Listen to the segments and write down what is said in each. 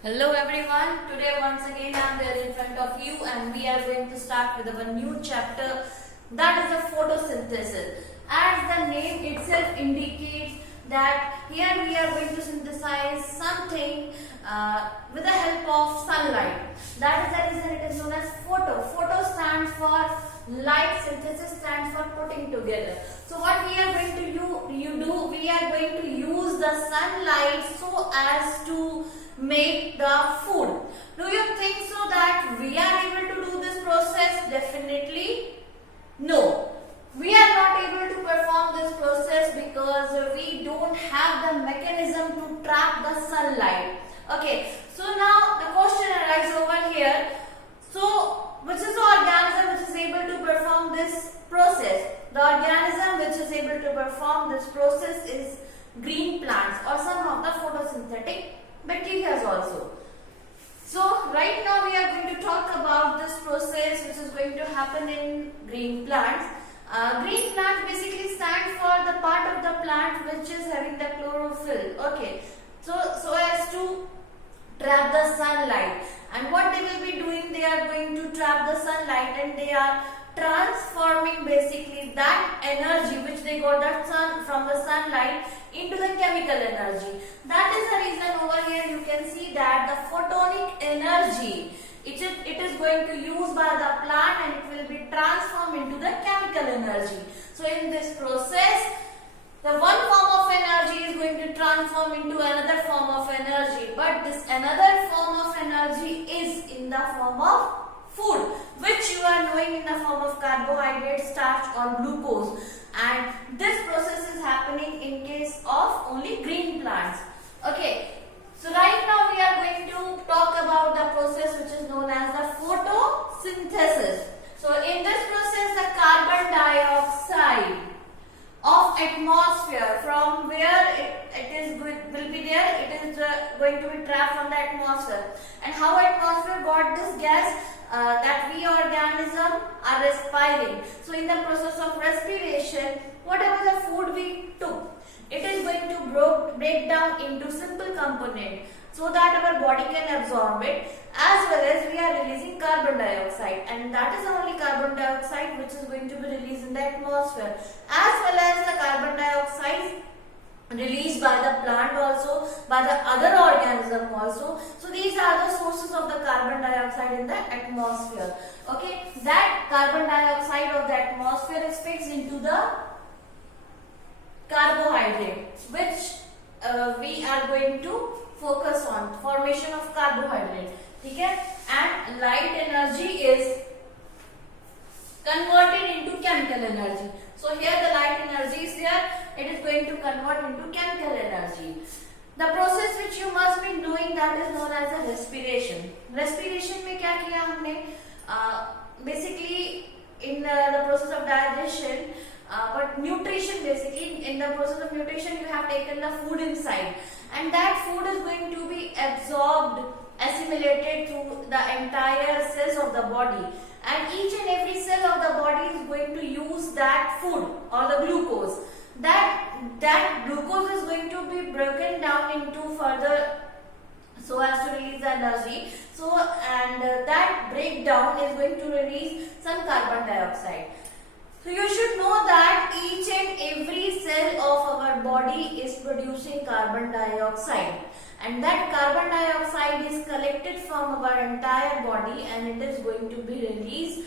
Hello everyone, today once again I am there in front of you and we are going to start with our new chapter, that is the photosynthesis. As the name itself indicates that here we are going to synthesize something with the help of sunlight. That is the reason it is known as photo. Photo stands for light, synthesis stands for putting together. So what we are going to do, we are going to use the sunlight so as to make the food. Do you think so that we are able to do this process? Definitely no. We are not able to perform this process because we don't have the mechanism to trap the sunlight. Okay, so now the question arises over here. So, which is the organism which is able to perform this process? The organism which is able to perform this process is green plants or some of the photosynthetic bacteria also. So right now we are going to talk about this process which is going to happen in green plants. Green plant basically stands for the part of the plant which is having the chlorophyll. Okay, so as to trap the sunlight, and what they will be doing, they are going to trap the sunlight and they are transforming basically that energy which they got from the sunlight into the chemical energy. That is the reason over here you can see that the photonic energy it is going to use by the plant and it will be transformed into the chemical energy. So in this process, the one form of energy is going to transform into another form of energy, but this another form of energy is in the form of food, which you are knowing in the form of carbohydrate, starch or glucose, and this process is happening in case of only green plants. Okay, so right now we are going to talk about the process which is known as the photosynthesis. So in this process, the carbon dioxide of atmosphere, from where it will be there, it is going to be trapped from the atmosphere. And how atmosphere got this gas? That we organism are respiring. So in the process of respiration, whatever the food we took, it is going to break down into simple component so that our body can absorb it, as well as we are releasing carbon dioxide, and that is the only carbon dioxide which is going to be released in the atmosphere, as well as the carbon dioxide released by the plant also, by the other organism also. So these are the sources of the carbon dioxide in the atmosphere. Okay, that carbon dioxide of the atmosphere is fixed into the carbohydrate, which we are going to focus on formation of carbohydrate. Okay, and light energy is converted into chemical energy. So here the light energy is there, it is going to convert into chemical energy. The process which you must be knowing, that is known as the respiration. Respiration में क्या किया हमने? Basically in the process of digestion, but nutrition, basically in the process of nutrition you have taken the food inside, and that food is going to be absorbed, assimilated through the entire cells of the body, and each and every cell of the body is going to use that food or the glucose. That glucose is going to be broken down into further so as to release the energy. So and that breakdown is going to release some carbon dioxide. So you should know that each and every cell of our body is producing carbon dioxide, and that carbon dioxide is collected from our entire body and it is going to be released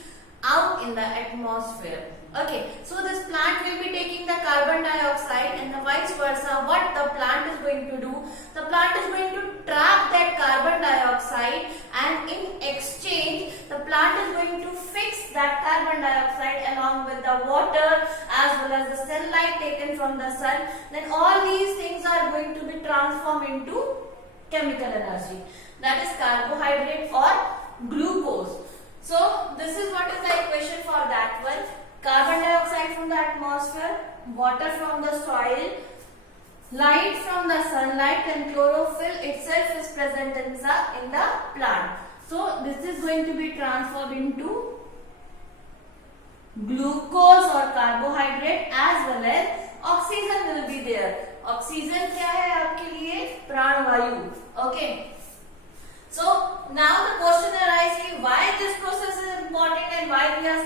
out in the atmosphere. Okay, so this plant will be taking the carbon dioxide and the vice versa. What the plant is going to do? The plant is going to trap that carbon dioxide, and in exchange the plant is going to fix that carbon dioxide along with the water as well as the sunlight taken from the sun. Then all these things are going to be transformed into chemical energy, that is carbohydrate or glucose. So this is what is the equation for that one. Carbon dioxide from the atmosphere, water from the soil, light from the sunlight, and chlorophyll itself is present in the plant. So this is going to be transformed into glucose or carbohydrate, as well as oxygen will be there. Oxygen क्या है आपके लिए? प्राणवायु. Okay.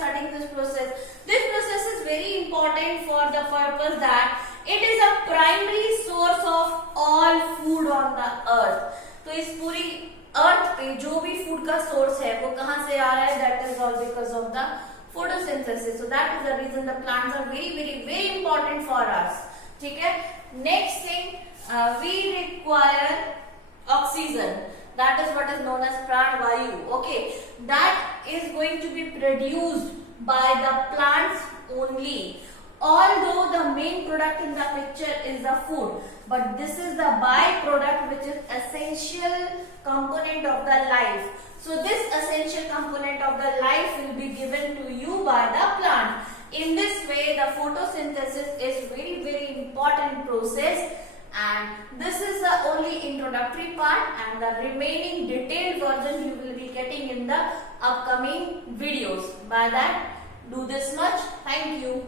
studying this process. This process is very important for the purpose that it is a primary source of all food on the earth. तो इस पूरी अर्थ पे जो भी फूड का सोर्स है वो कहाँ से आ रहा है? That is all because of the photosynthesis. So that is the reason the plants are very important for us. ठीक है. Next thing, we require oxygen. That is what is known as pran vayu. Okay, that is going to be produced by the plants only. Although the main product in the picture is the food, but this is the byproduct which is essential component of the life. So this essential component of the life will be given to you by the plant. In this way, the photosynthesis is very important process. And this is the only introductory part, and the remaining detailed version you will be getting in the upcoming videos. By that, do this much. Thank you.